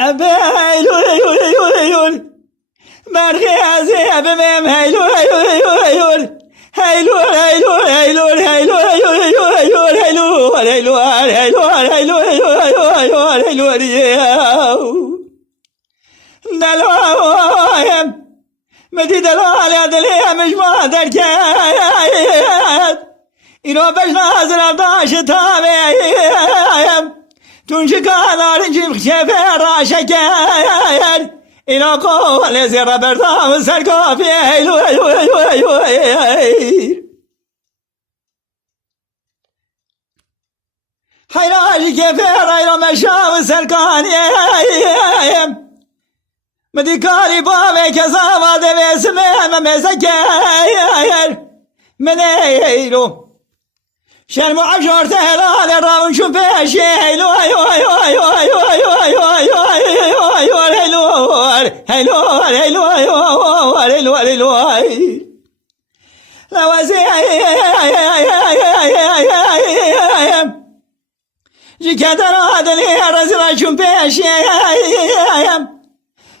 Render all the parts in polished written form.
هیلور برخی از بمیم هیلور دلایم مدی دلال دلی مجموع در کرد اینا بش نازرم داشت تابیم تون شکان آرنجیم خشفه را شکر اینا قول زیر بردام سرکافی حیراجی که فیر اینا مشاو سرکانیم مدی کاری باوی که زواده بسمه مزکر من ایرو شرم و عشور تهران راون شو پیشی جی کدر آدلی رزی شو پیشی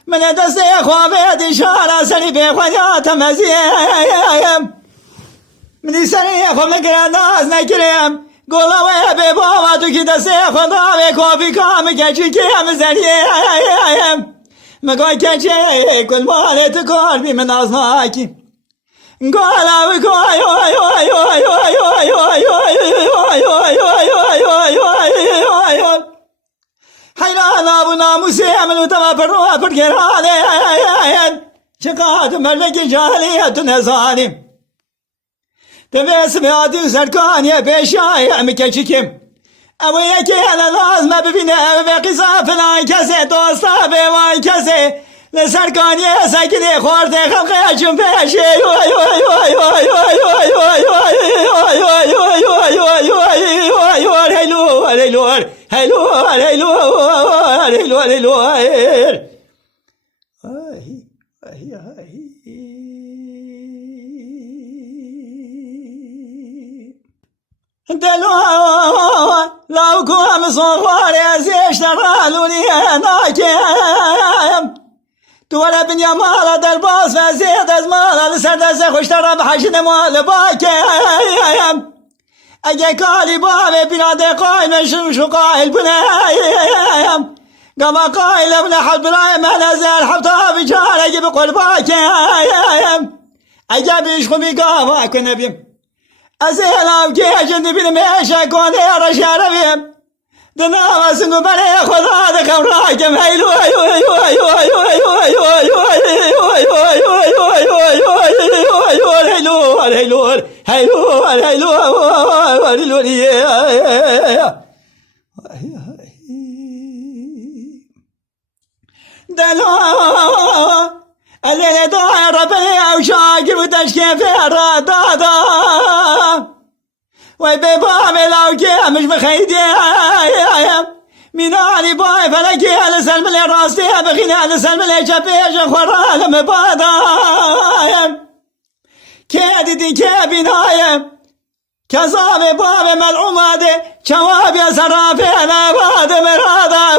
من دست خوابت اشاره سری به خودت مزیم منی سری خود نکرد ناز نکرم گلوه به بابا تو که دست خدا به کافی کام کچی کم زنیم مگوی کچی کل مالت کار بی من از ناکی گلوه کوی حیران ابو ناموسی عملو تما پر رو پر گرانه چقدر ملک جالیت نزانیم تبسم آدو سرکانی پیشای امی کچکم او یکی لازم ببینه و قصا فلان کسی دوستا به وان کسی لسرکانی سکنی خورده خلقه چون پیشی دلو لو كوم صغار يزيش ترالوني ناكم تولا بنيا مالا درباس فزيد از مالا لسردس خوش ترى بحشد مال باكم اگه کالی بابه بناده قائل شو قائل بنایم قما قائل ابن حب راي ما نزل حبطها بجارك بقول باكم اگه بيشخو بقاما كنبيم ازیلام که جند بین میشه کنه را شرفیم دنام سنگو بله خدا دکم راکم هیلو الليلة داير ربي وشاقر وتشكي في الردادة وبيبامي لو كي مش مخيدي ميناني باي فلكي على سلم لي راسي بخيني على سلم لي شبيش خوران مبادا كي دي كي بنايم كزامي بابي ملعومة دي شواب يا سرافي انا باد مرادا